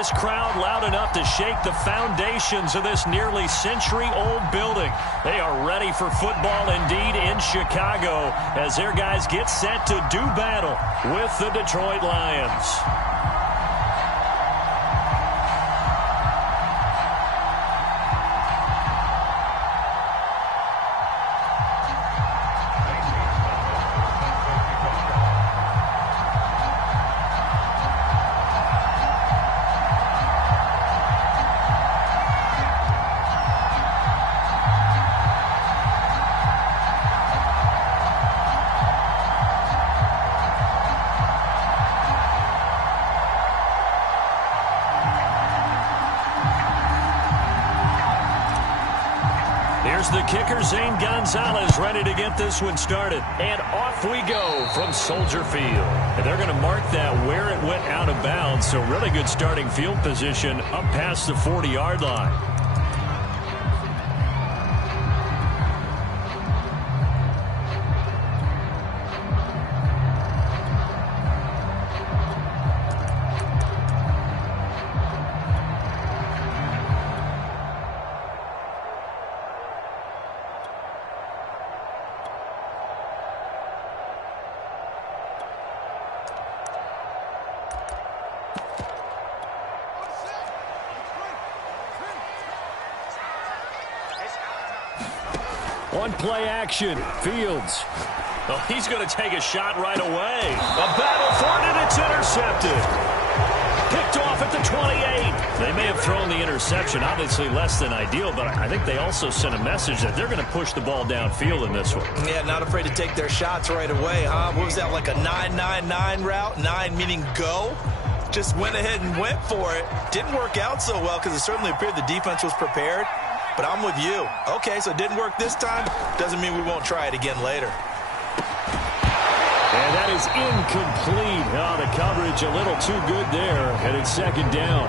this crowd loud enough to shake the foundations of this nearly century-old building. They are ready for football indeed in Chicago as their guys get set to do battle with the Detroit Lions. The kicker, Zane Gonzalez, ready to get this one started. And off we go from Soldier Field. And they're going to mark that where it went out of bounds. So really good starting field position up past the 40-yard line. One play action. Fields. Oh, he's going to take a shot right away. A battle for it, and it's intercepted. Picked off at the 28. They may have thrown the interception, obviously less than ideal, but I think they also sent a message that they're going to push the ball downfield in this one. Yeah, not afraid to take their shots right away, huh? What was that, like a 9-9-9 route? 9 meaning go? Just went ahead and went for it. Didn't work out so well because it certainly appeared the defense was prepared. But I'm with you. Okay, so it didn't work this time. Doesn't mean we won't try it again later. And that is incomplete. Oh, the coverage a little too good there. And it's second down.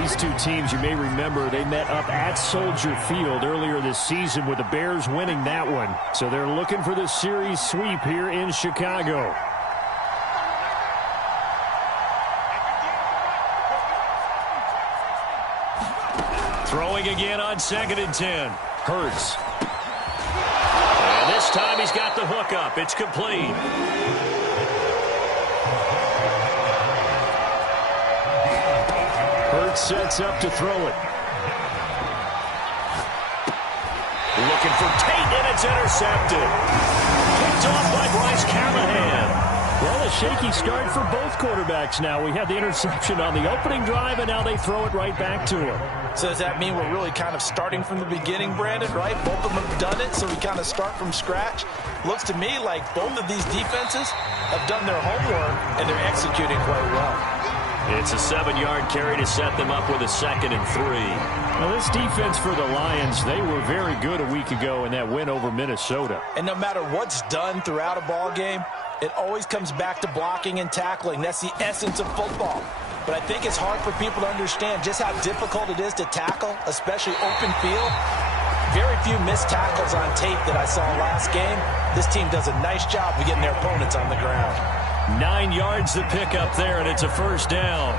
These two teams, you may remember, they met up at Soldier Field earlier this season with the Bears winning that one. So they're looking for the series sweep here in Chicago. Throwing again on 2nd and 10. Hurts. And this time he's got the hook up. It's complete. Hurts sets up to throw it. Looking for Tate, and it's intercepted. Picked off by Bryce Callahan. Well, a shaky start for both quarterbacks now. We had the interception on the opening drive, and now they throw it right back to him. So does that mean we're really kind of starting from the beginning, Brandon, right? Both of them have done it, so we kind of start from scratch. Looks to me like both of these defenses have done their homework, and they're executing quite well. It's a 7-yard carry to set them up with a 2nd and 3. Well, this defense for the Lions, they were very good a week ago in that win over Minnesota. And no matter what's done throughout a ball game, it always comes back to blocking and tackling. That's the essence of football. But I think it's hard for people to understand just how difficult it is to tackle, especially open field. Very few missed tackles on tape that I saw last game. This team does a nice job of getting their opponents on the ground. 9 yards to pick up there, and it's a first down.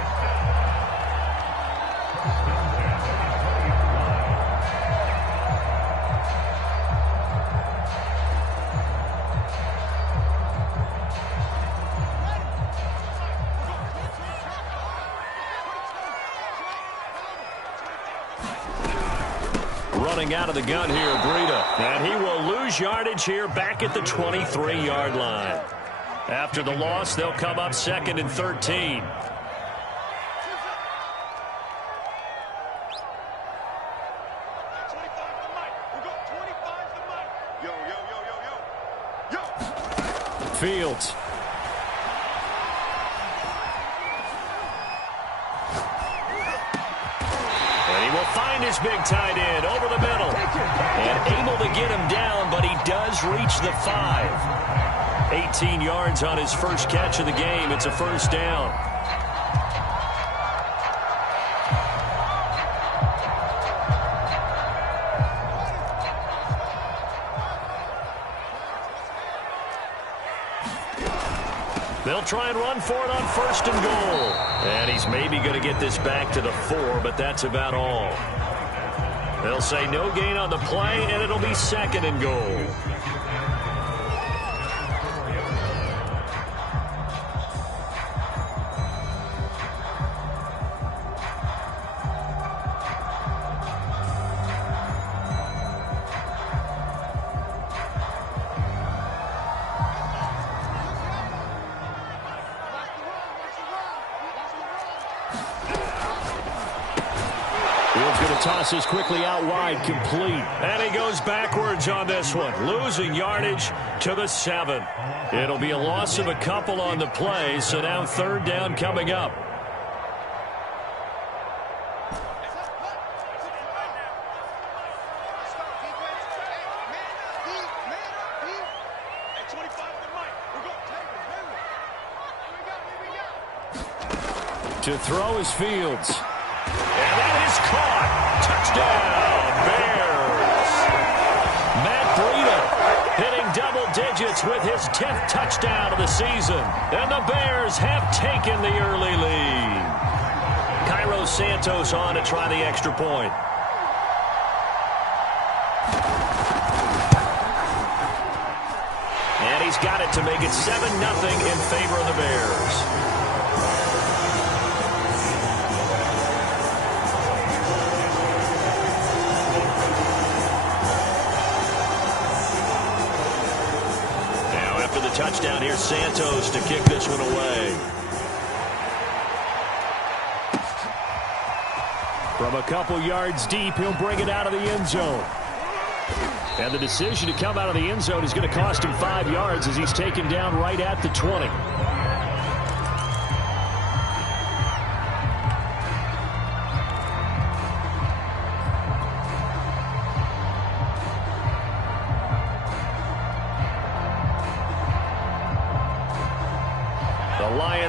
Running out of the gun here, Breida. And he will lose yardage here back at the 23-yard line. After the loss, they'll come up 2nd and 13. Fields. And he will find his big tight end over the middle. And able to get him down, but he does reach the 5. 18 yards on his first catch of the game. It's a first down. They'll They'll try and run for it on 1st and goal. And he's maybe going to get this back to the 4, but that's about all. They'll say no gain on the play, and it'll be 2nd and goal. Tosses quickly out wide, complete. And he goes backwards on this one, losing yardage to the 7. It'll be a loss of a couple on the play, so now 3rd down coming up. To throw is Fields. And that is caught. Touchdown, Bears. Matt Breida hitting double digits with his 10th touchdown of the season. And the Bears have taken the early lead. Cairo Santos on to try the extra point. And he's got it to make it 7-0 in favor of the Bears. Touchdown, here's Santos to kick this one away. From a couple yards deep, he'll bring it out of the end zone. And the decision to come out of the end zone is going to cost him 5 yards as he's taken down right at the 20.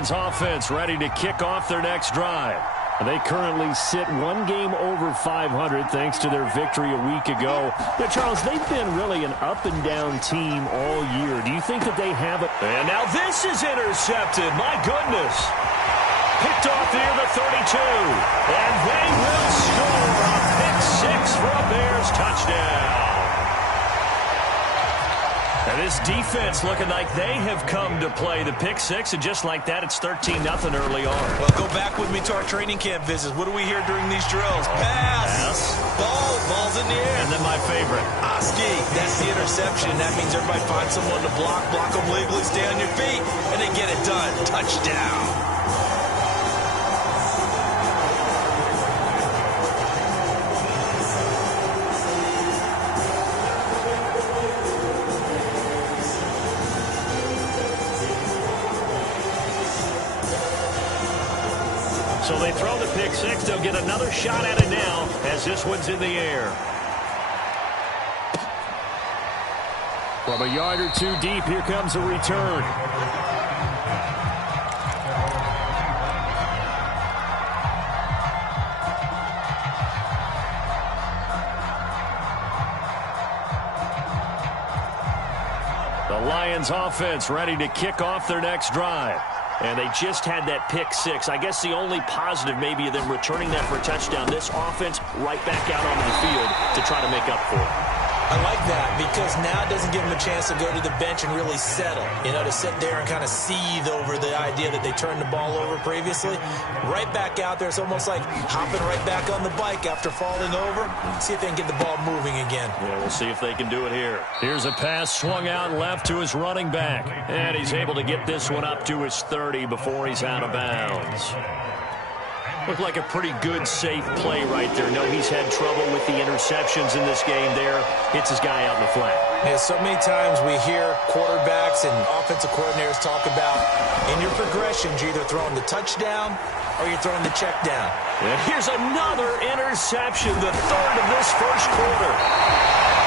Offense ready to kick off their next drive. They currently sit 1 game over 500 thanks to their victory a week ago. Now, Charles, they've been really an up-and-down team all year. Do you think that they have it? And now this is intercepted. My goodness. Picked off near the 32. And they will score a pick 6 for a Bears touchdown. And this defense looking like they have come to play the pick 6, and just like that, it's 13-0 early on. Well, go back with me to our training camp visits. What do we hear during these drills? Pass. Ball's in the air. And then my favorite. Oski. That's the interception. That means everybody finds someone to block them legally, stay on your feet, and they get it done. Touchdown. So they throw the pick 6. They'll get another shot at it now as this one's in the air. From a yard or 2 deep, here comes a return. The Lions offense ready to kick off their next drive. And they just had that pick 6. I guess the only positive maybe of them returning that for a touchdown. This offense right back out onto the field to try to make up for it. I like that because now it doesn't give them a chance to go to the bench and really settle. You know, to sit there and kind of seethe over the idea that they turned the ball over previously. Right back out there. It's almost like hopping right back on the bike after falling over. See if they can get the ball moving again. Yeah, we'll see if they can do it here. Here's a pass swung out left to his running back. And he's able to get this one up to his 30 before he's out of bounds. Looked like a pretty good, safe play right there. No, he's had trouble with the interceptions in this game there. Hits his guy out in the flat. Yeah, so many times we hear quarterbacks and offensive coordinators talk about in your progressions, you're either throwing the touchdown or you're throwing the check down. And here's another interception, the 3rd of this first quarter.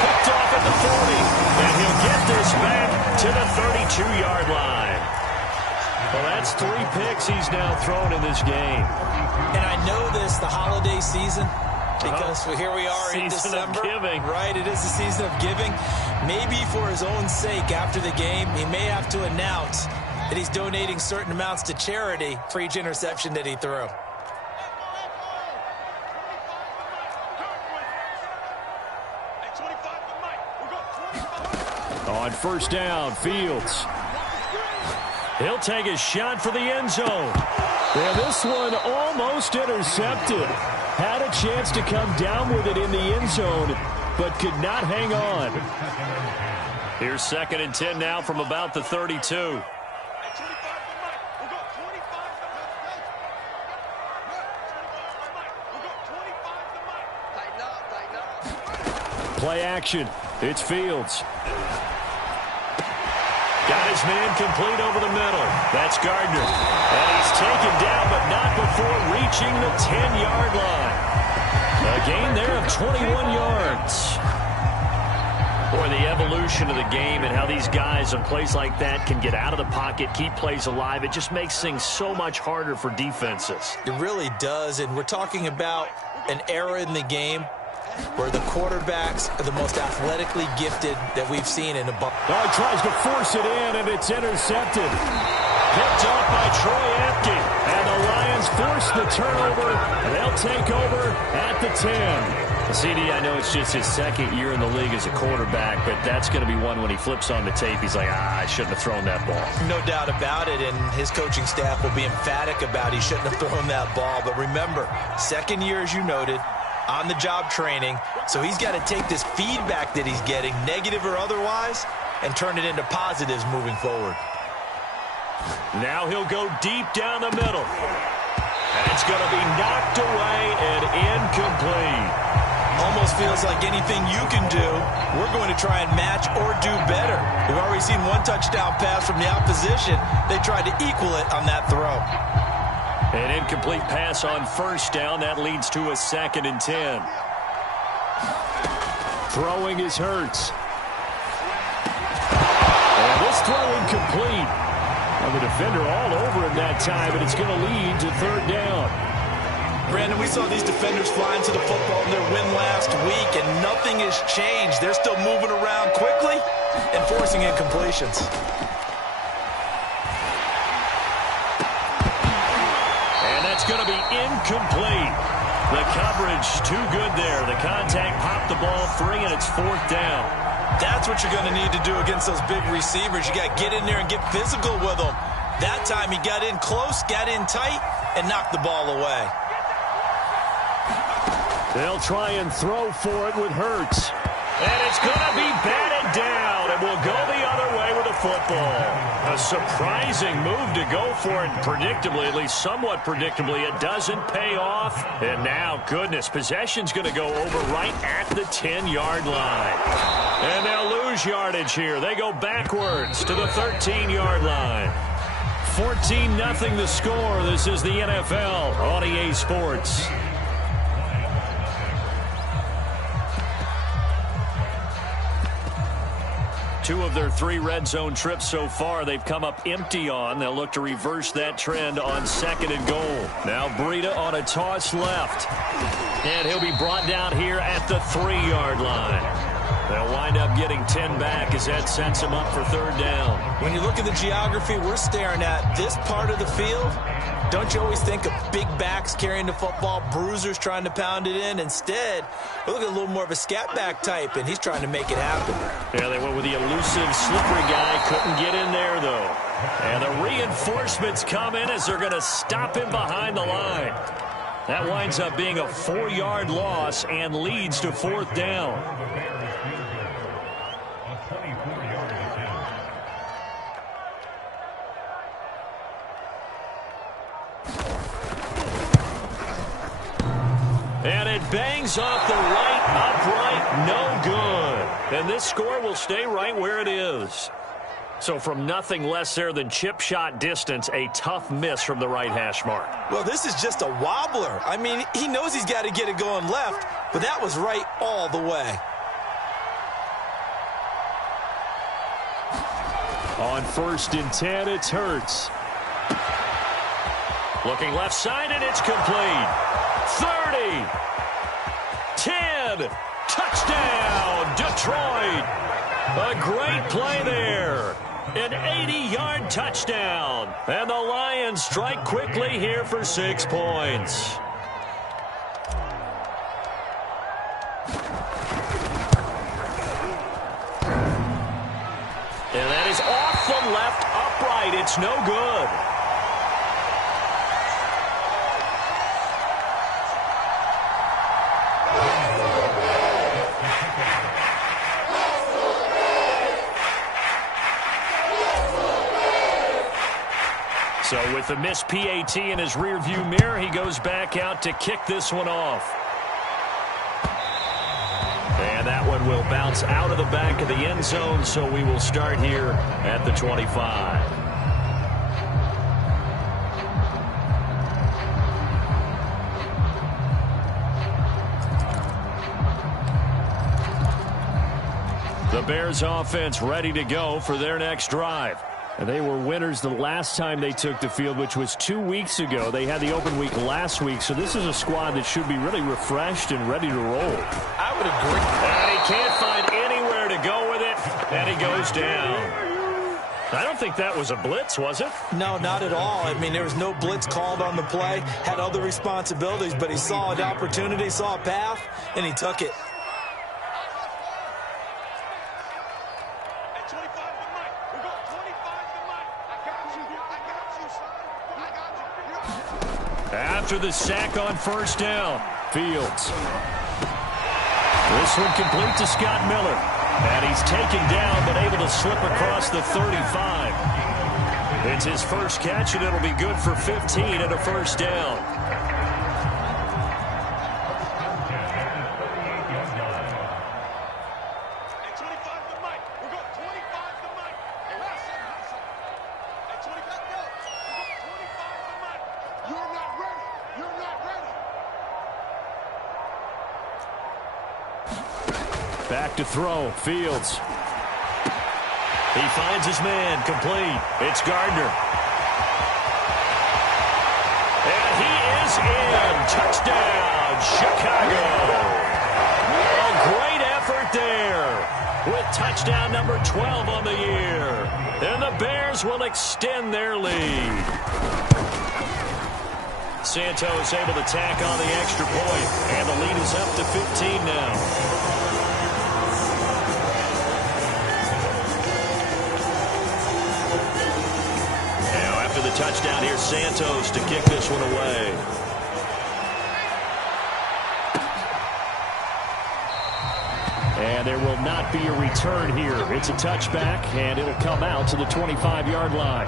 Picked off at the 40, and he'll get this back to the 32-yard line. Well, that's 3 picks he's now thrown in this game. And I know this, the holiday season, because here we are in December. Season of giving. Right, it is the season of giving. Maybe for his own sake after the game, he may have to announce And he's donating certain amounts to charity for each interception that he threw. On first down, Fields. He'll take a shot for the end zone. And this one almost intercepted. Had a chance to come down with it in the end zone, but could not hang on. Here's 2nd and 10 now from about the 32. Play action. It's Fields. Got his man complete over the middle. That's Gardner. And he's taken down, but not before reaching the 10-yard line. A gain there of 21 yards. Boy, the evolution of the game and how these guys on plays like that can get out of the pocket, keep plays alive, it just makes things so much harder for defenses. It really does, and we're talking about an era in the game where the quarterbacks are the most athletically gifted that we've seen in a bunch. Oh, he tries to force it in, and it's intercepted. Picked off by Troy Apke. And the Lions force the turnover. They'll take over at the 10. CD, I know it's just his 2nd year in the league as a quarterback, but that's going to be one when he flips on the tape. He's like, I shouldn't have thrown that ball. No doubt about it, and his coaching staff will be emphatic about he shouldn't have thrown that ball. But remember, 2nd year, as you noted, on-the-job training, so he's got to take this feedback that he's getting, negative or otherwise, and turn it into positives moving forward. Now he'll go deep down the middle. And it's going to be knocked away and incomplete. Almost feels like anything you can do, we're going to try and match or do better. We've already seen one touchdown pass from the opposition. They tried to equal it on that throw. An incomplete pass on first down. That leads to a 2nd and 10. Throwing is Hurts. And this throw incomplete. Well, the defender all over him that time, and it's going to lead to 3rd down. Brandon, we saw these defenders flying to the football in their win last week, and nothing has changed. They're still moving around quickly and forcing incompletions. It's going to be incomplete. The coverage too good there. The contact popped the ball free, and it's 4th down. That's what you're going to need to do against those big receivers. You got to get in there and get physical with them. That time he got in close, got in tight, and knocked the ball away. They'll try and throw for it with Hurts. And it's going to be batted down, and will go the other way with the football. A surprising move to go for it, predictably, at least somewhat predictably. It doesn't pay off. And now, goodness, possession's going to go over right at the 10-yard line. And they'll lose yardage here. They go backwards to the 13-yard line. 14-0 the score. This is the NFL on EA Sports. Two of their 3 red zone trips so far, they've come up empty on. They'll look to reverse that trend on 2nd and goal. Now Breida on a toss left. And he'll be brought down here at the 3-yard line. They'll wind up getting 10 back as that sets him up for 3rd down. When you look at the geography we're staring at, this part of the field, don't you always think of big backs carrying the football, bruisers trying to pound it in? Instead, we look at a little more of a scat back type, and he's trying to make it happen. Yeah, they went with the elusive, slippery guy. Couldn't get in there, though. And the reinforcements come in as they're going to stop him behind the line. That winds up being a 4-yard loss and leads to 4th down. And it bangs off the right upright, no good. And this score will stay right where it is. So from nothing less there than chip shot distance, a tough miss from the right hash mark. Well, this is just a wobbler. I mean, he knows he's got to get it going left, but that was right all the way. On 1st and 10, it's Hurts. Looking left side, and it's complete. 30. 10. Touchdown, Detroit. A great play there. An 80-yard touchdown. And the Lions strike quickly here for 6 points. And that is off the left upright. It's no good. So with the missed PAT in his rearview mirror, he goes back out to kick this one off. And that one will bounce out of the back of the end zone, so we will start here at the 25. The Bears offense ready to go for their next drive. And they were winners the last time they took the field, which was 2 weeks ago. They had the open week last week, so this is a squad that should be really refreshed and ready to roll. I would agree. And he can't find anywhere to go with it, and he goes down. I don't think that was a blitz, was it? No, not at all. I mean, there was no blitz called on the play, had other responsibilities, but he saw an opportunity, saw a path, and he took it. After the sack on first down, Fields. This one complete to Scott Miller. And he's taken down, but able to slip across the 35. It's his first catch, and it'll be good for 15 and a first down. Back to throw, Fields. He finds his man, complete. It's Gardner. And he is in. Touchdown, Chicago. A great effort there with touchdown number 12 on the year. And the Bears will extend their lead. Santos able to tack on the extra point, and the lead is up to 15 now. The touchdown here, Santos to kick this one away. And there will not be a return here. It's a touchback, and it'll come out to the 25-yard line.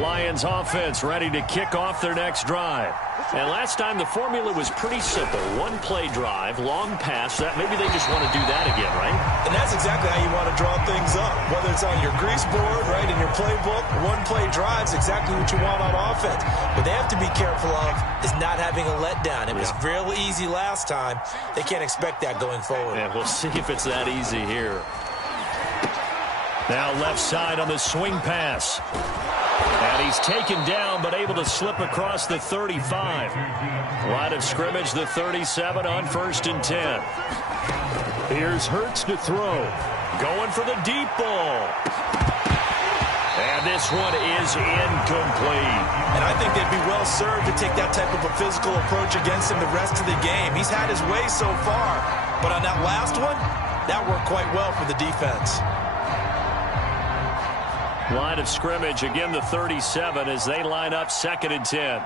Lions offense ready to kick off their next drive. And last time the formula was pretty simple. One play drive, long pass. That maybe they just want to do that again, right? And that's exactly how you want to draw things up. Whether it's on your grease board, right, in your playbook, one play drive's exactly what you want on offense. What they have to be careful of is not having a letdown. It was real easy last time. They can't expect that going forward. Yeah, we'll see if it's that easy here. Now left side on the swing pass. And he's taken down, but able to slip across the 35. Line of scrimmage, the 37 on 1st and 10. Here's Hurts to throw. Going for the deep ball. And this one is incomplete. And I think they'd be well served to take that type of a physical approach against him the rest of the game. He's had his way so far. But on that last one, that worked quite well for the defense. Line of scrimmage, again the 37 as they line up 2nd and 10.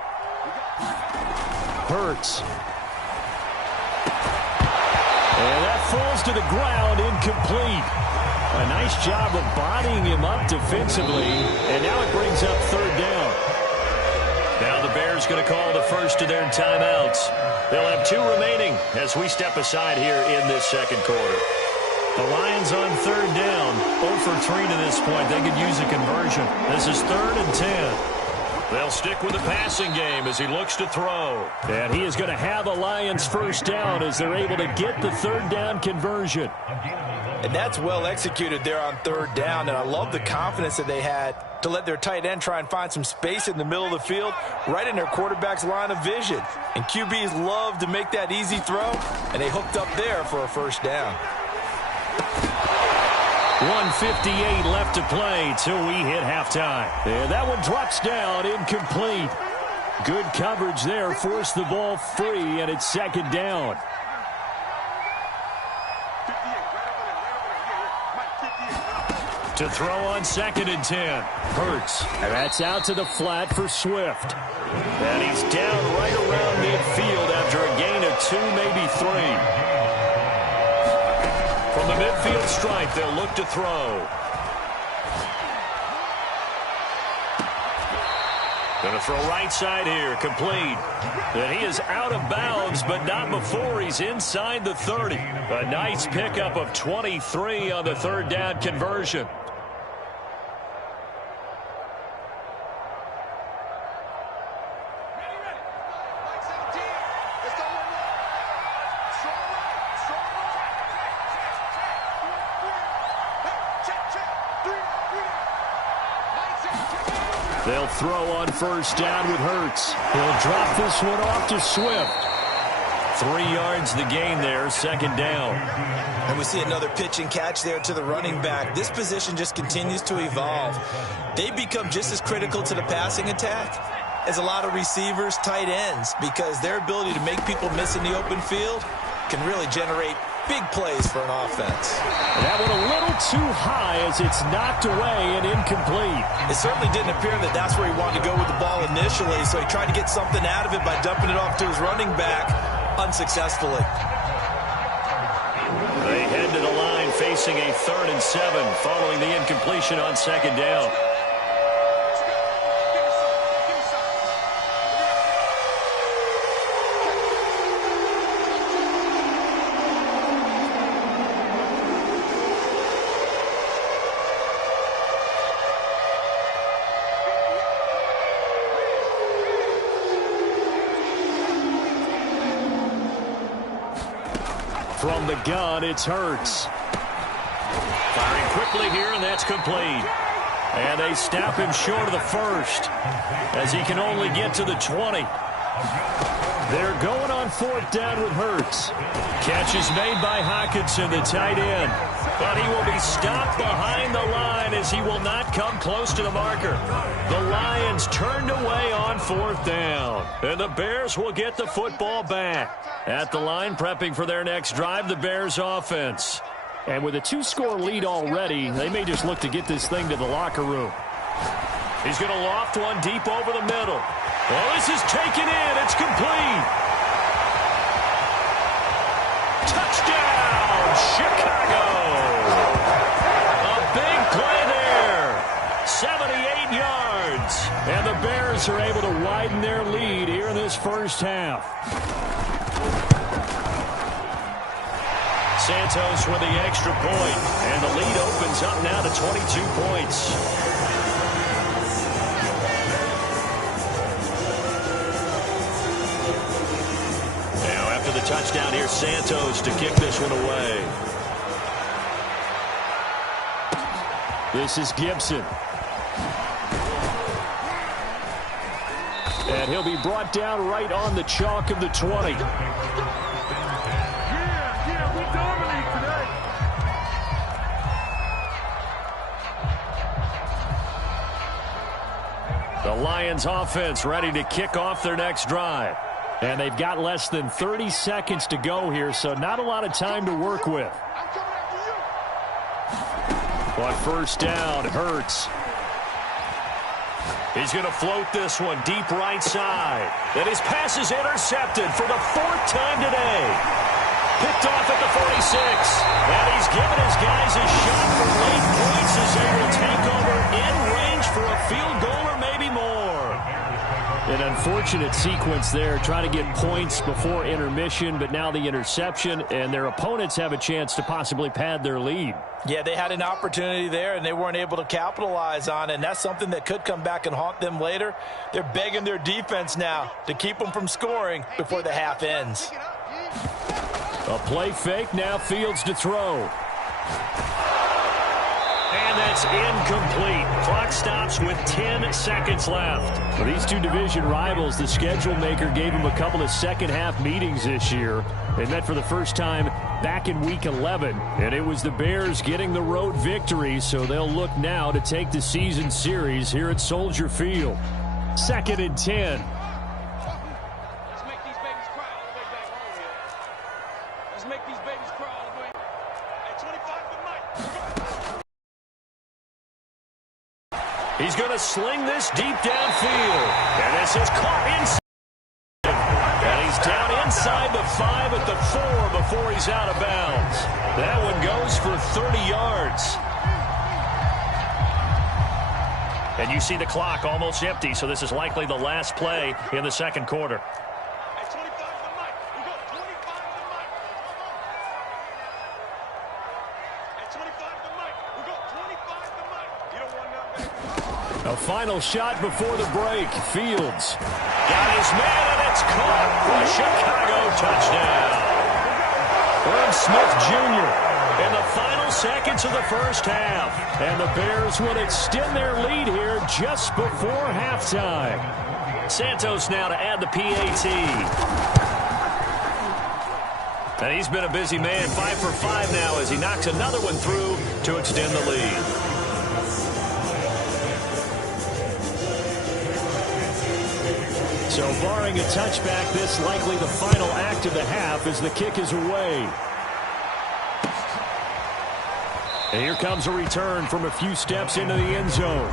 Hurts. And that falls to the ground, incomplete. A nice job of bodying him up defensively, and now it brings up 3rd down. Now the Bears going to call the first of their timeouts. They'll have 2 remaining as we step aside here in this 2nd quarter. The Lions on 3rd down, 0 for 3 to this point. They could use a conversion. This is 3rd and 10. They'll stick with the passing game as he looks to throw. And he is going to have a Lions first down as they're able to get the third down conversion. And that's well executed there on third down. And I love the confidence that they had to let their tight end try and find some space in the middle of the field, right in their quarterback's line of vision. And QBs love to make that easy throw, and they hooked up there for a first down. 1:58 left to play till we hit halftime. And that one drops down, incomplete. Good coverage there, forced the ball free, and it's second down. To throw on 2nd and 10. Hurts. And that's out to the flat for Swift. And he's down right around midfield after a gain of 2, maybe 3. From the midfield stripe, they'll look to throw. Going to throw right side here, complete. And he is out of bounds, but not before he's inside the 30. A nice pickup of 23 on the third down conversion. They'll throw on first down with Hurts. He'll drop this one off to Swift. 3 yards the gain there, second down. And we see another pitch and catch there to the running back. This position just continues to evolve. They become just as critical to the passing attack as a lot of receivers, tight ends, because their ability to make people miss in the open field can really generate big plays for an offense. And that one a little too high as it's knocked away and incomplete. It certainly didn't appear that that's where he wanted to go with the ball initially, so he tried to get something out of it by dumping it off to his running back unsuccessfully. They head to the line facing a 3rd and 7 following the incompletion on second down. From the gun, it's Hurts. Firing quickly here, and that's complete. And they snap him short of the first as he can only get to the 20. They're going on 4th down with Hurts. Catch is made by Hockenson, the tight end. But he will be stopped behind the line as he will not come close to the marker. The Lions turned away on 4th down. And the Bears will get the football back. At the line, prepping for their next drive, the Bears offense. And with a 2-score lead already, they may just look to get this thing to the locker room. He's going to loft one deep over the middle. Well, this is taken in. It's complete. Touchdown, Chicago. A big play there. 78 yards. And the Bears are able to widen their lead here in this first half. Santos with the extra point, and the lead opens up now to 22 points. Now after the touchdown, here's Santos to kick this one away. This is Gibson. And he'll be brought down right on the chalk of the 20. The Lions offense ready to kick off their next drive. And they've got less than 30 seconds to go here, so not a lot of time to work with. On first down, Hurts. He's going to float this one deep right side. And his pass is intercepted for the 4th time today. Picked off at the 46. And he's given his guys a shot for late points as they will take over in range for a field goal or maybe more. An unfortunate sequence there, trying to get points before intermission, but now the interception, and their opponents have a chance to possibly pad their lead. Yeah, they had an opportunity there, and they weren't able to capitalize on it, and that's something that could come back and haunt them later. They're begging their defense now to keep them from scoring before the half ends. A play fake, now Fields to throw. And that's incomplete. Clock stops with 10 seconds left. For these two division rivals, the schedule maker gave them a couple of second-half meetings this year. They met for the first time back in Week 11, and it was the Bears getting the road victory, so they'll look now to take the season series here at Soldier Field. 2nd and 10. He's going to sling this deep downfield. And this is caught inside. And he's down inside the 5 at the 4 before he's out of bounds. That one goes for 30 yards. And you see the clock almost empty, so this is likely the last play in the second quarter. A final shot before the break. Fields got his man, and it's caught for a Chicago touchdown. Irv Smith Jr. in the final seconds of the first half. And the Bears will extend their lead here just before halftime. Santos now to add the PAT. And he's been a busy man, 5 for 5 now as he knocks another one through to extend the lead. So barring a touchback, this likely the final act of the half as the kick is away. And here comes a return from a few steps into the end zone.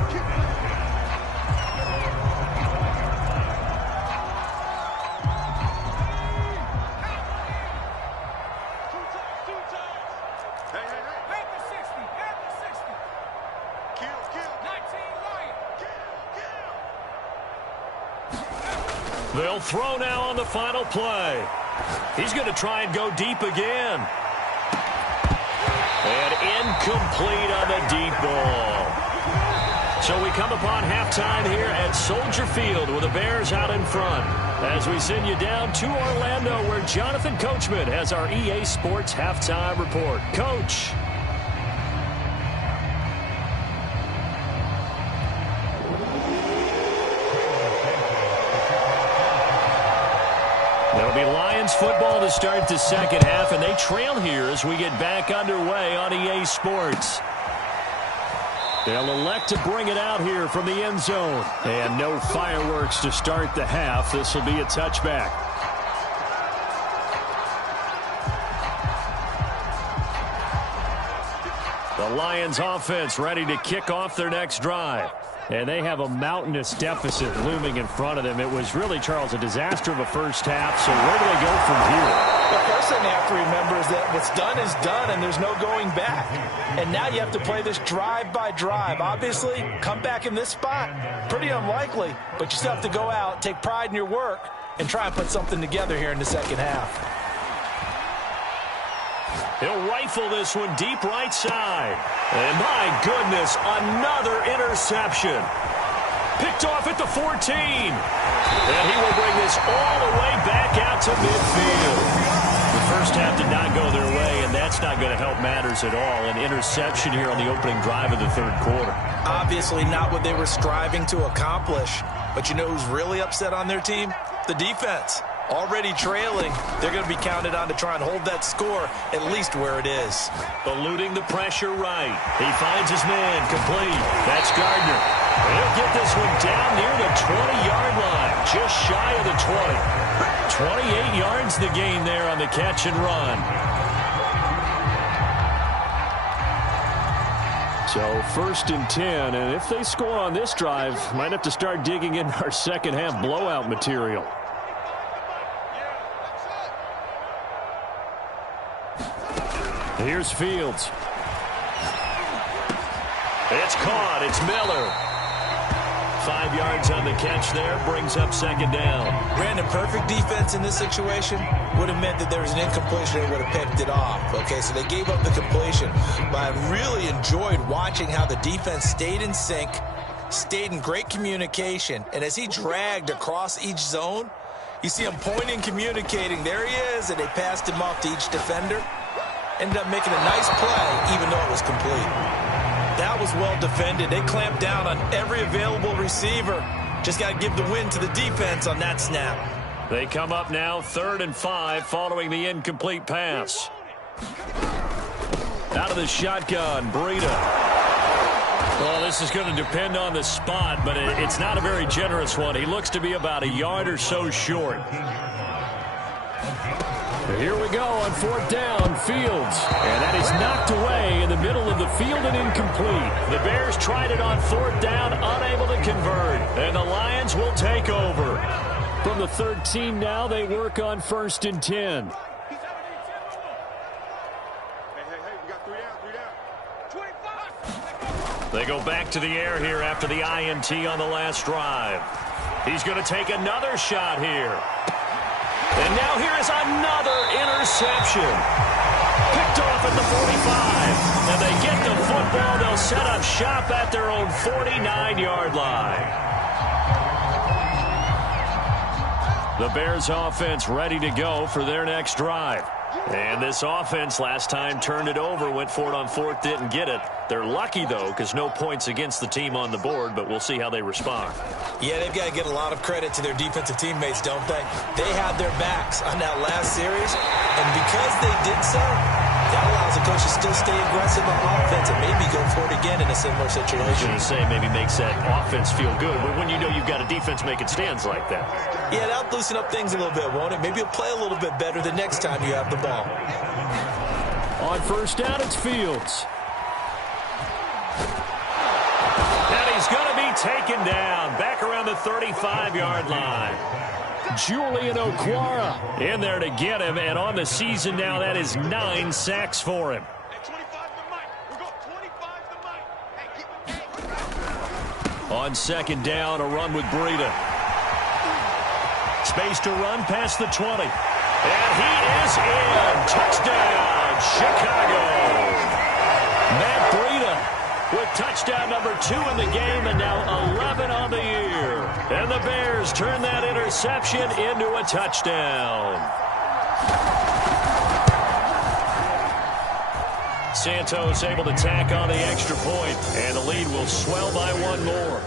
They'll throw now on the final play. He's going to try and go deep again. And incomplete on the deep ball. So we come upon halftime here at Soldier Field with the Bears out in front. As we send you down to Orlando where Jonathan Coachman has our EA Sports halftime report. Coach. It'll be Lions football to start the second half, and they trail here as we get back underway on EA Sports. They'll elect to bring it out here from the end zone. And no fireworks to start the half. This will be a touchback. The Lions offense ready to kick off their next drive. And they have a mountainous deficit looming in front of them. It was really, Charles, a disaster of a first half. So where do they go from here? The first thing they have to remember is that what's done is done, and there's no going back. And now you have to play this drive by drive. Obviously, come back in this spot, pretty unlikely. But you still have to go out, take pride in your work, and try and put something together here in the second half. He'll rifle this one deep right side. And my goodness, another interception. Picked off at the 14. And he will bring this all the way back out to midfield. The first half did not go their way, and that's not going to help matters at all. An interception here on the opening drive of the third quarter. Obviously not what they were striving to accomplish. But you know who's really upset on their team? The defense. Already trailing, they're going to be counted on to try and hold that score at least where it is. Eluding the pressure right. He finds his man complete. That's Gardner. He'll get this one down near the 20-yard line, just shy of the 20. 28 yards the gain there on the catch and run. So 1st and 10, and if they score on this drive, might have to start digging in our second half blowout material. Here's Fields. It's caught. It's Miller. 5 yards on the catch there. Brings up second down. Brandon, perfect defense in this situation would have meant that there was an incompletion and would have picked it off. Okay, so they gave up the completion. But I really enjoyed watching how the defense stayed in sync, stayed in great communication, and as he dragged across each zone, you see him pointing, communicating. There he is, and they passed him off to each defender. Ended up making a nice play, even though it was complete. That was well defended. They clamped down on every available receiver. Just got to give the win to the defense on that snap. They come up now 3rd and 5 following the incomplete pass. Out of the shotgun, Breida. Well, this is going to depend on the spot, but it's not a very generous one. He looks to be about a yard or so short. Here we go on 4th down, Fields. And that is knocked away in the middle of the field and incomplete. The Bears tried it on 4th down, unable to convert. And the Lions will take over. From the 13 now, they work on 1st and 10. They go back to the air here after the INT on the last drive. He's going to take another shot here. And now here is another interception. Picked off at the 45. And they get the football. They'll set up shop at their own 49-yard line. The Bears offense ready to go for their next drive. And this offense last time turned it over, went for it on 4th, didn't get it. They're lucky, though, because no points against the team on the board, but we'll see how they respond. Yeah, they've got to get a lot of credit to their defensive teammates, don't they? They had their backs on that last series, and because they did so, that allows the coach to still stay aggressive on offense and maybe go for it again in a similar situation. I was going to say, maybe makes that offense feel good, but when you know you've got a defense making stands like that. Yeah, that'll loosen up things a little bit, won't it? Maybe you'll play a little bit better the next time you have the ball. On 1st down, it's Fields. And he's going to be taken down back around the 35-yard line. Julian Okwara in there to get him, and on the season now, that is 9 sacks for him. On 2nd down, a run with Breida. Space to run past the 20. And he is in. Touchdown, Chicago. Matt Breida with touchdown number 2 in the game, and now 11 on the year. And the Bears turn that interception into a touchdown. Santos able to tack on the extra point, and the lead will swell by 1 more.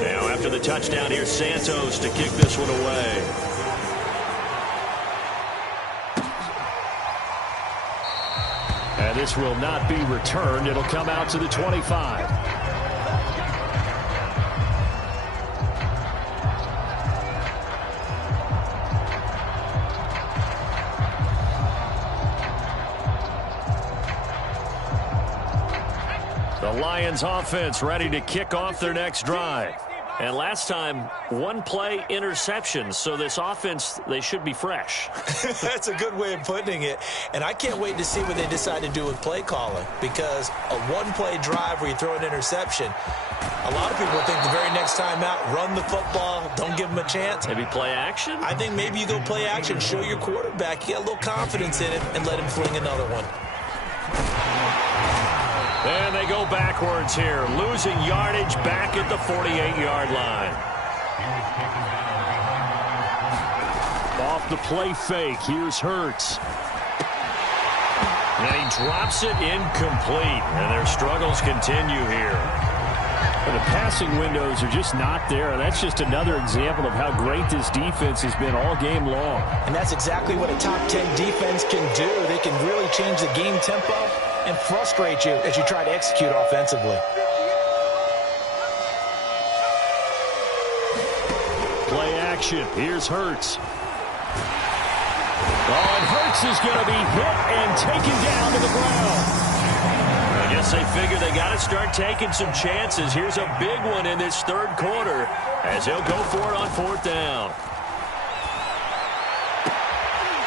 Now after the touchdown, here's Santos to kick this one away. And this will not be returned. It'll come out to the 25. The Lions offense ready to kick off their next drive. And last time, 1-play interception. So this offense, they should be fresh. That's a good way of putting it. And I can't wait to see what they decide to do with play calling. Because a 1-play drive where you throw an interception, a lot of people think the very next time out, run the football, don't give them a chance. Maybe play action? I think maybe you go play action, show your quarterback, you get a little confidence in him, and let him fling another one. And they go backwards here, losing yardage back at the 48-yard line. Off the play fake, here's Hurts. And he drops it incomplete, and their struggles continue here. The passing windows are just not there. That's just another example of how great this defense has been all game long. And that's exactly what a top 10 defense can do. They can really change the game tempo and frustrate you as you try to execute offensively. Play action. Here's Hurts. Oh, and Hurts is going to be hit and taken down to the ground. I guess guess they figure they got to start taking some chances. Here's a big one in this third quarter as he'll go for it on fourth down.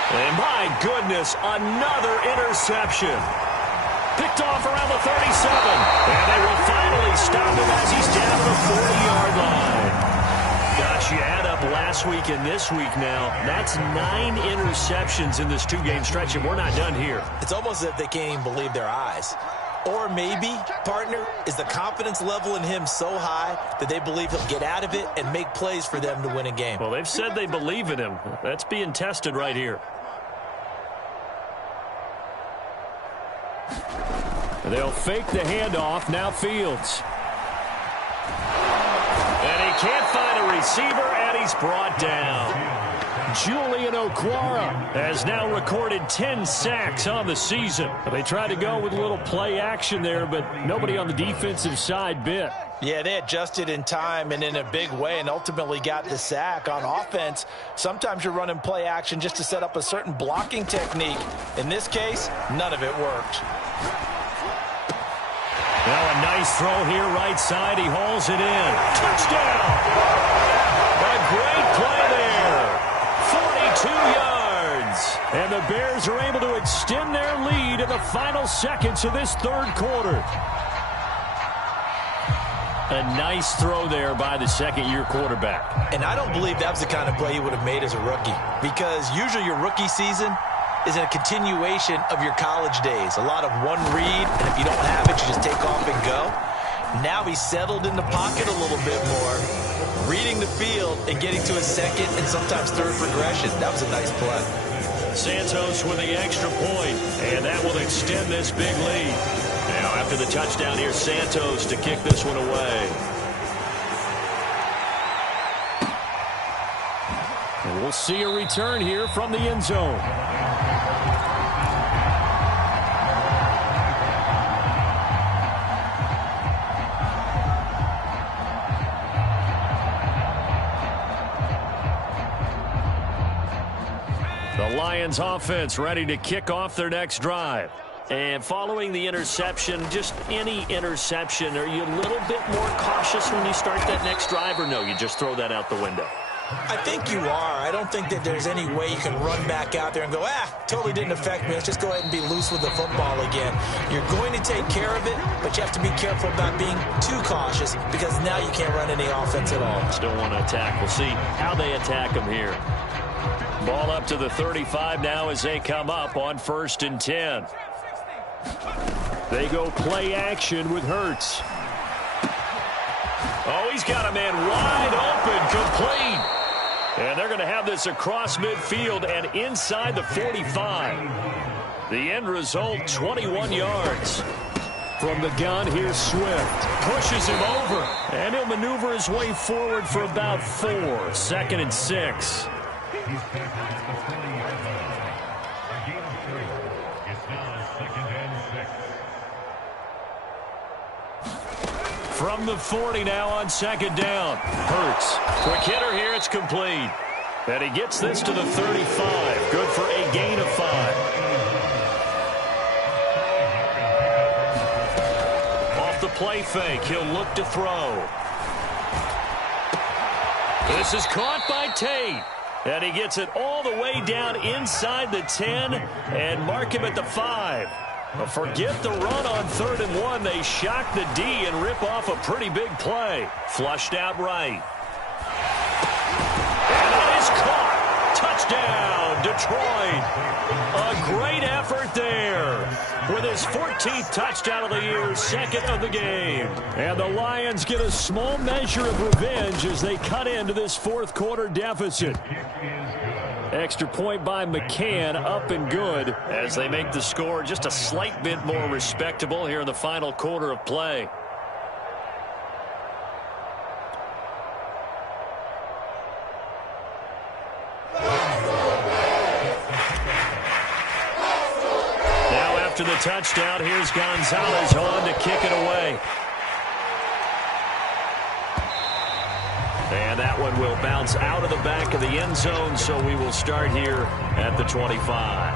And my goodness, another interception. Picked off around the 37. And they will finally stop him as he's down to the 40-yard line. Gosh, you add up last week and this week now. That's 9 interceptions in this two-game stretch, and we're not done here. It's almost as if they can't even believe their eyes. Or maybe, partner, is the confidence level in him so high that they believe he'll get out of it and make plays for them to win a game. Well, they've said they believe in him. That's being tested right here. They'll fake the handoff. Now Fields. And he can't find a receiver, and he's brought down. Julian Okwara has now recorded 10 sacks on the season. They tried to go with a little play action there, but nobody on the defensive side bit. Yeah, they adjusted in time and in a big way and ultimately got the sack. On offense, sometimes you're running play action just to set up a certain blocking technique. In this case, none of it worked. Now a nice throw here right side. He hauls it in. Touchdown! A great play there. 42 yards. And the Bears are able to extend their lead in the final seconds of this third quarter. A nice throw there by the second-year quarterback. And I don't believe that was the kind of play he would have made as a rookie, because usually your rookie season is a continuation of your college days. A lot of one read, and if you don't have it, you just take off and go. Now he's settled in the pocket a little bit more, reading the field and getting to his second and sometimes third progression. That was a nice play. Santos with the extra point, and that will extend this big lead. Now after the touchdown, here's Santos to kick this one away. And we'll see a return here from the end zone. The Lions offense ready to kick off their next drive. And following the interception, just any interception, are you a little bit more cautious when you start that next drive, or no, you just throw that out the window? I think you are. I don't think that there's any way you can run back out there and go, totally didn't affect me. Let's just go ahead and be loose with the football again. You're going to take care of it, but you have to be careful about being too cautious, because now you can't run any offense at all. Still want to attack. We'll see how they attack them here. Ball up to the 35 now as they come up on 1st and 10. They go play action with Hurts. Oh, he's got a man wide open, complete. And they're going to have this across midfield and inside the 45. The end result, 21 yards. From the gun, here's Swift. Pushes him over. And he'll maneuver his way forward for about 4. 2nd and 6. From the 40 now on 2nd down. Hurts. Quick hitter here. It's complete. And he gets this to the 35. Good for a gain of 5. Off the play fake. He'll look to throw. This is caught by Tate. And he gets it all the way down inside the 10 and mark him at the 5. But forget the run on 3rd and 1. They shock the D and rip off a pretty big play. Flushed out right. And it is caught. Touchdown, Detroit. A great effort there. With his 14th touchdown of the year, 2nd of the game. And the Lions get a small measure of revenge as they cut into this 4th quarter deficit. Extra point by McCann, up and good, as they make the score just a slight bit more respectable here in the final quarter of play. Now after the touchdown, here's Gonzalez on to kick it away. And that one will bounce out of the back of the end zone, so we will start here at the 25.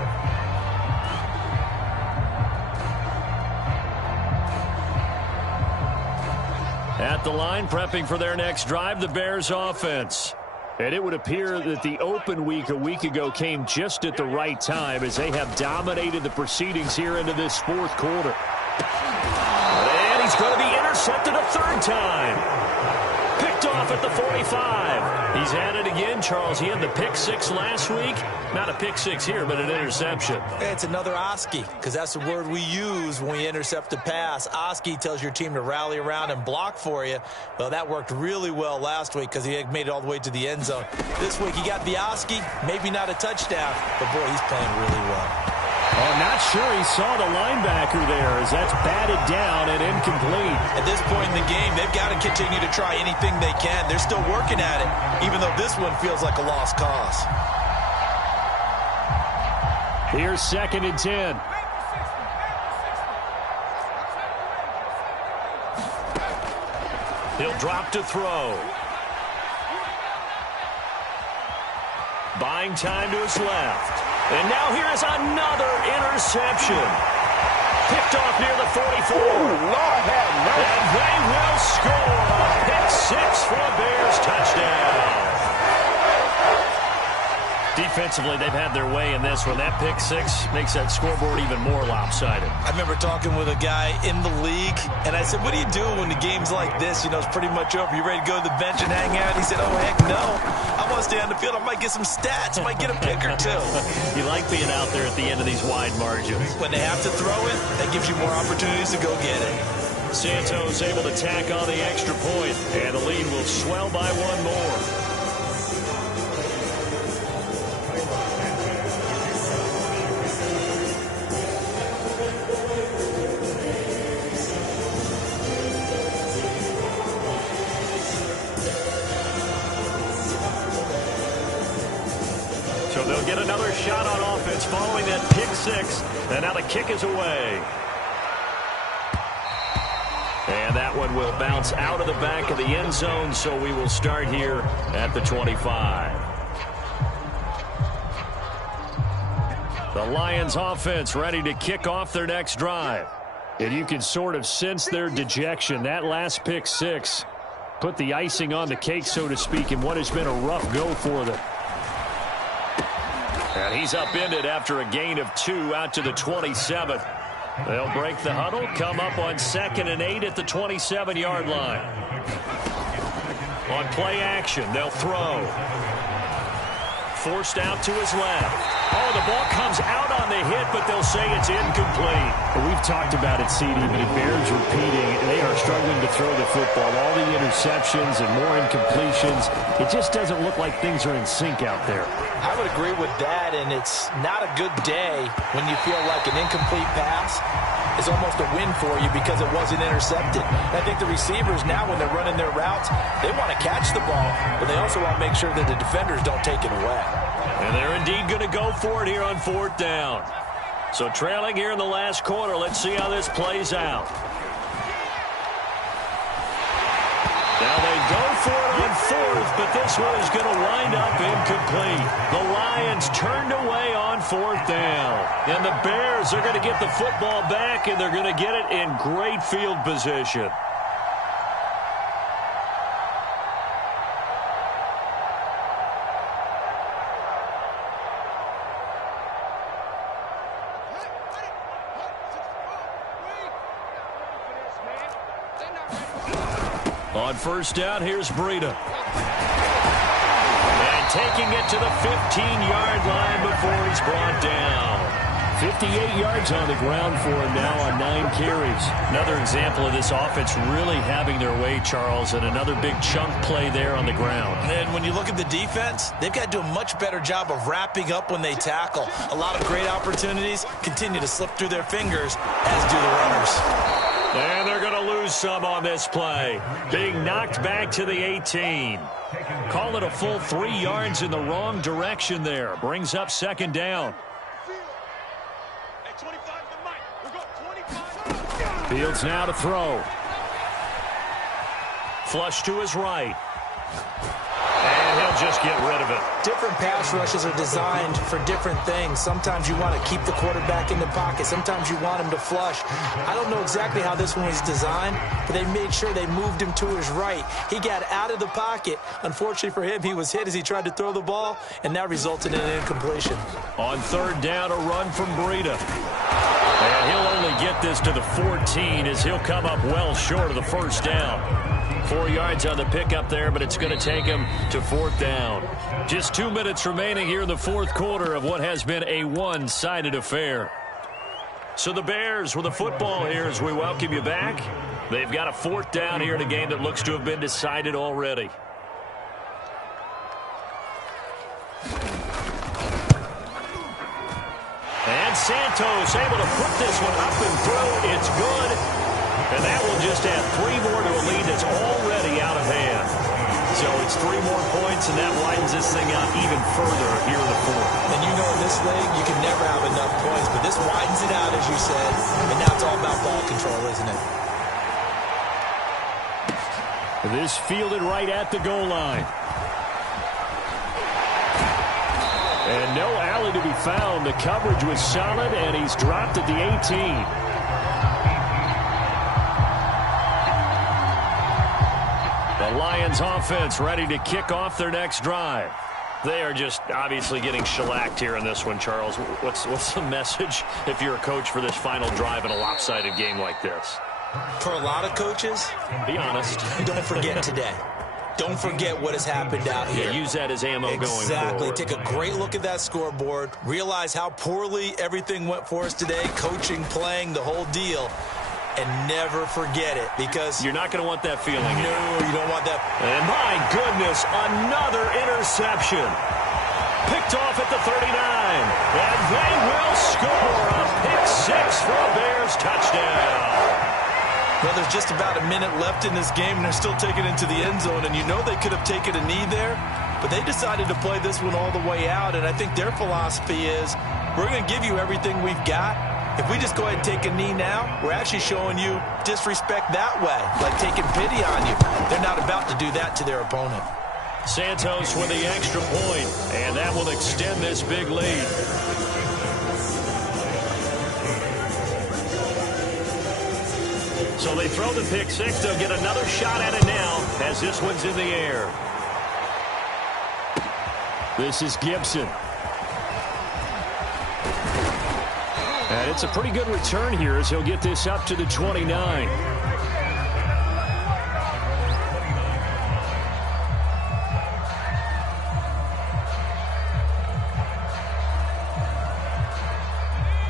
At the line, prepping for their next drive, the Bears offense. And it would appear that the open week a week ago came just at the right time as they have dominated the proceedings here into this fourth quarter. And he's going to be intercepted a third time. Picked off at the 45. He's at it again, Charles. He had the pick six last week. Not a pick six here, but an interception. It's another Oski, because that's the word we use when we intercept a pass. Oski tells your team to rally around and block for you. Well, that worked really well last week because he had made it all the way to the end zone. This week he got the Oski, maybe not a touchdown, but boy, he's playing really well. Oh, not sure he saw the linebacker there as that's batted down and incomplete. At this point in the game, they've got to continue to try anything they can. They're still working at it, even though this one feels like a lost cause. Here's 2nd and 10. He'll drop to throw. Buying time to his left. And now here's another interception. Picked off near the 44. Lord have mercy. And they will score a pick six for a Bears touchdown. Defensively, they've had their way in this one. That pick six makes that scoreboard even more lopsided. I remember talking with a guy in the league, and I said, what do you do when the game's like this? You know, it's pretty much over. You ready to go to the bench and hang out? He said, oh, heck no. I want to stay on the field. I might get some stats. I might get a pick or two. You like being out there at the end of these wide margins. When they have to throw it, that gives you more opportunities to go get it. Santos able to tack on the extra point, and the lead will swell by one more. So they'll get another shot on offense following that pick six, and now the kick is away. And that one will bounce out of the back of the end zone, so we will start here at the 25. The Lions offense ready to kick off their next drive. And you can sort of sense their dejection. That last pick six put the icing on the cake, so to speak, in what has been a rough go for them. And he's upended after a gain of 2 out to the 27. They'll break the huddle, come up on 2nd and 8 at the 27-yard line. On play action, they'll throw. Forced out to his left. Oh, the ball comes out on the hit, but they'll say it's incomplete. Well, we've talked about it, CD, but it bears repeating. They are struggling to throw the football. All the interceptions and more incompletions. It just doesn't look like things are in sync out there. I would agree with that, and it's not a good day when you feel like an incomplete pass is almost a win for you because it wasn't intercepted. And I think the receivers now, when they're running their routes, they want to catch the ball, but they also want to make sure that the defenders don't take it away. And they're indeed going to go for it here on 4th down. So trailing here in the last quarter, let's see how this plays out. Now they go for it on 4th, but this one is going to wind up incomplete. The Lions turned away on 4th down. And the Bears are going to get the football back, and they're going to get it in great field position. On 1st down, here's Breida. And taking it to the 15-yard line before he's brought down. 58 yards on the ground for him now on 9 carries. Another example of this offense really having their way, Charles, and another big chunk play there on the ground. And when you look at the defense, they've got to do a much better job of wrapping up when they tackle. A lot of great opportunities continue to slip through their fingers, as do the runners. And they're going to lose some on this play. Being knocked back to the 18. Call it a full 3 yards in the wrong direction there. Brings up 2nd down. Fields now to throw. Flush to his right. And he'll just get rid of it. Different pass rushes are designed for different things. Sometimes you want to keep the quarterback in the pocket. Sometimes you want him to flush. I don't know exactly how this one was designed, but they made sure they moved him to his right. He got out of the pocket. Unfortunately for him, he was hit as he tried to throw the ball, and that resulted in an incompletion. On third down, a run from Breida. And he'll only get this to the 14 as he'll come up well short of the first down. 4 yards on the pickup there, but it's going to take him to fourth down. Just 2 minutes remaining here in the fourth quarter of what has been a one-sided affair. So the Bears with the football here as we welcome you back. They've got a fourth down here in a game that looks to have been decided already. And Santos able to put this one up and through. It's good. And that will just add 3 more to a lead that's already out of hand. So it's 3 more points, and that widens this thing out even further here in the fourth. And you know in this league, you can never have enough points, but this widens it out, as you said, and now it's all about ball control, isn't it? This fielded right at the goal line. And no alley to be found. The coverage was solid, and he's dropped at the 18. The Lions offense ready to kick off their next drive. They are just obviously getting shellacked here in this one, Charles. What's the message if you're a coach for this final drive in a lopsided game like this? For a lot of coaches, be honest. Don't forget today. Don't forget what has happened out here. Yeah, use that as ammo going forward. Exactly. Take a great look at that scoreboard. Realize how poorly everything went for us today. Coaching, playing, the whole deal. And never forget it, because you're not going to want that feeling. No, you don't want that. And my goodness, another interception. Picked off at the 39. And they will score a pick 6 for a Bears touchdown. Well, there's just about a minute left in this game, and they're still taking it into the end zone. And you know they could have taken a knee there, but they decided to play this one all the way out. And I think their philosophy is, we're going to give you everything we've got. If we just go ahead and take a knee now, we're actually showing you disrespect that way, like taking pity on you. They're not about to do that to their opponent. Santos with the extra point, and that will extend this big lead. So they throw the pick 6. They'll get another shot at it now as this one's in the air. This is Gibson. And it's a pretty good return here as he'll get this up to the 29.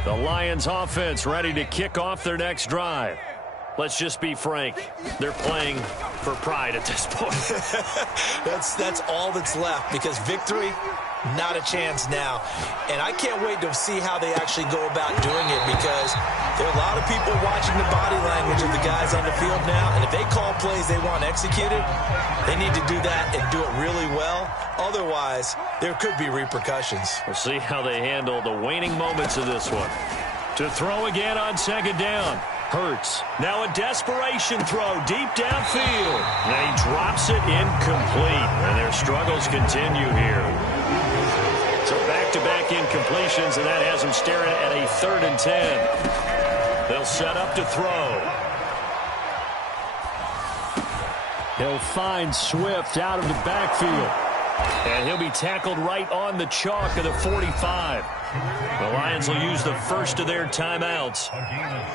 The Lions offense ready to kick off their next drive. Let's just be frank. They're playing for pride at this point. That's all that's left, because victory, not a chance now. And I can't wait to see how they actually go about doing it, because there are a lot of people watching the body language of the guys on the field now. And if they call plays they want executed, they need to do that and do it really well. Otherwise, there could be repercussions. We'll see how they handle the waning moments of this one. To throw again on second down. Hurts. Now a desperation throw deep downfield. And he drops it incomplete. And their struggles continue here. So back-to-back incompletions, and that has them staring at a 3rd and 10. They'll set up to throw. He'll find Swift out of the backfield. And he'll be tackled right on the chalk of the 45. The Lions will use the first of their timeouts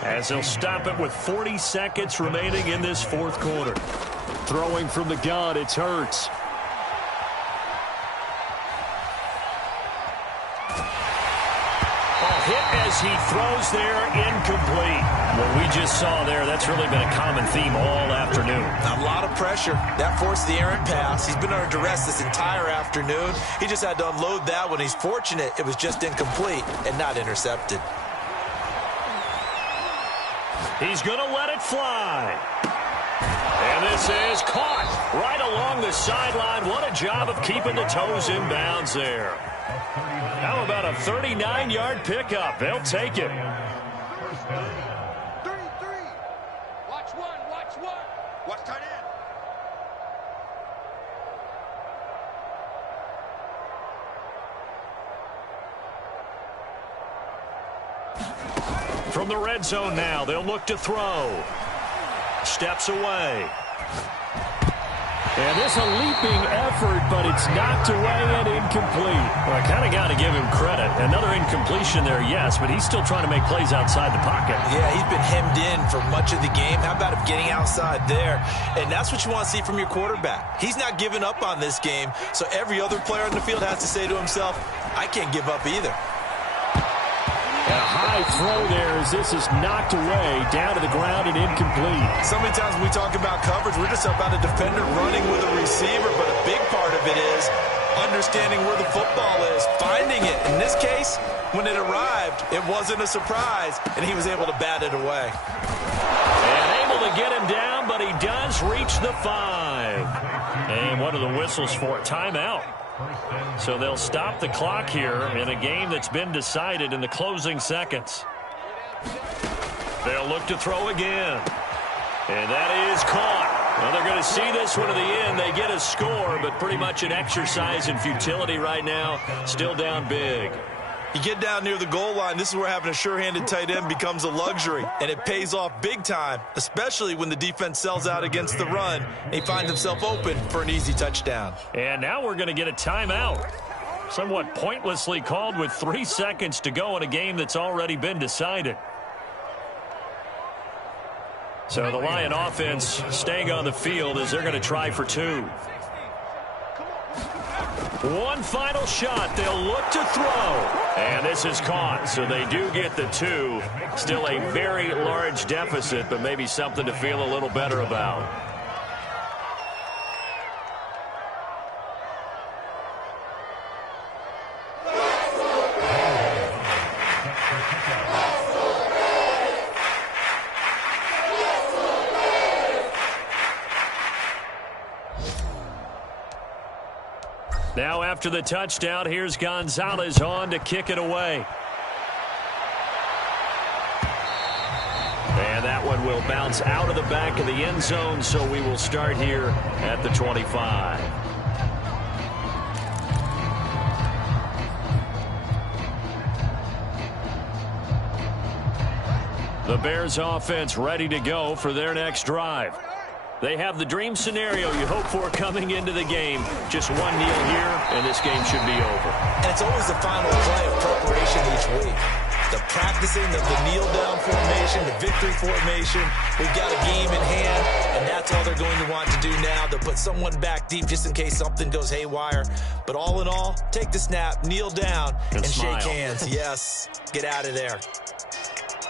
as they'll stop it with 40 seconds remaining in this fourth quarter. Throwing from the gun, it's Hurts. Hit as he throws there, incomplete. What we just saw there, that's really been a common theme all afternoon. A lot of pressure. That forced the errant pass. He's been under duress this entire afternoon. He just had to unload that one. He's fortunate it was just incomplete and not intercepted. He's going to let it fly. And this is caught right along the sideline. What a job of keeping the toes in bounds there. How about a 39-yard pickup? They'll take it. 33. Watch one. Watch tight end. From the red zone now, they'll look to throw. Steps away. And this a leaping effort, but it's knocked away and incomplete. Well, I kind of got to give him credit. Another incompletion there, yes, but he's still trying to make plays outside the pocket. Yeah, he's been hemmed in for much of the game. How about him getting outside there? And that's what you want to see from your quarterback. He's not giving up on this game, so every other player on the field has to say to himself, I can't give up either. And a high throw there as this is knocked away, down to the ground and incomplete. So many times when we talk about coverage, we're just about a defender running with a receiver, but a big part of it is understanding where the football is, finding it. In this case, when it arrived, it wasn't a surprise, and he was able to bat it away. And able to get him down, but he does reach the 5. And what are the whistles for? Timeout. So they'll stop the clock here in a game that's been decided in the closing seconds. They'll look to throw again. And that is caught. Well, they're going to see this one to the end. They get a score, but pretty much an exercise in futility right now. Still down big. You get down near the goal line, this is where having a sure-handed tight end becomes a luxury, and it pays off big time, especially when the defense sells out against the run, and he finds himself open for an easy touchdown. And now we're going to get a timeout. Somewhat pointlessly called with 3 seconds to go in a game that's already been decided. So the Lion offense staying on the field as they're going to try for 2. One final shot. They'll look to throw. And this is caught, so they do get the 2. Still a very large deficit, but maybe something to feel a little better about. Now after the touchdown, here's Gonzalez on to kick it away. And that one will bounce out of the back of the end zone, so we will start here at the 25. The Bears offense ready to go for their next drive. They have the dream scenario you hope for coming into the game. Just one kneel here, and this game should be over. And it's always the final play of preparation each week. The practicing of the kneel-down formation, the victory formation. We've got a game in hand, and that's all they're going to want to do now. They'll put someone back deep just in case something goes haywire. But all in all, take the snap, kneel down, and shake hands. Yes, get out of there.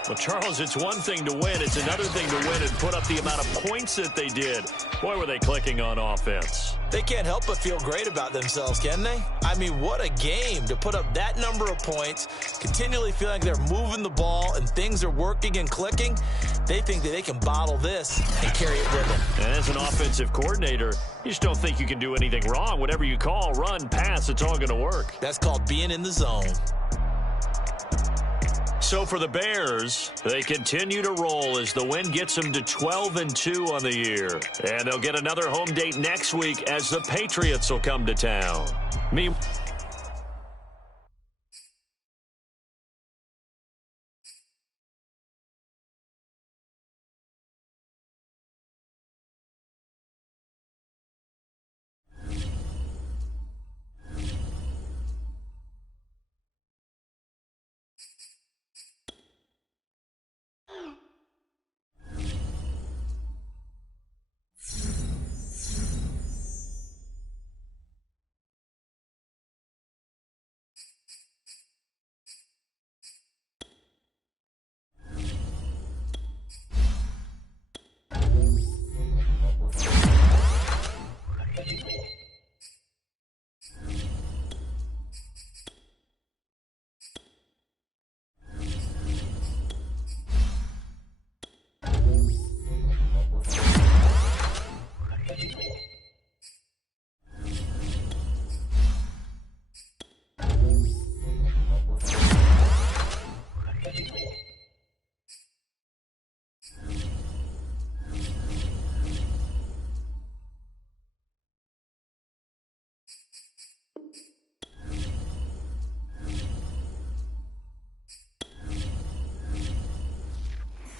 Well, Charles, it's one thing to win. It's another thing to win and put up the amount of points that they did. Boy, were they clicking on offense. They can't help but feel great about themselves, can they? I mean, what a game to put up that number of points, continually feeling like they're moving the ball and things are working and clicking. They think that they can bottle this and carry it with them. And as an offensive coordinator, you just don't think you can do anything wrong. Whatever you call, run, pass, it's all going to work. That's called being in the zone. So for the Bears, they continue to roll as the win gets them to 12-2 on the year. And they'll get another home date next week as the Patriots will come to town. Meanwhile,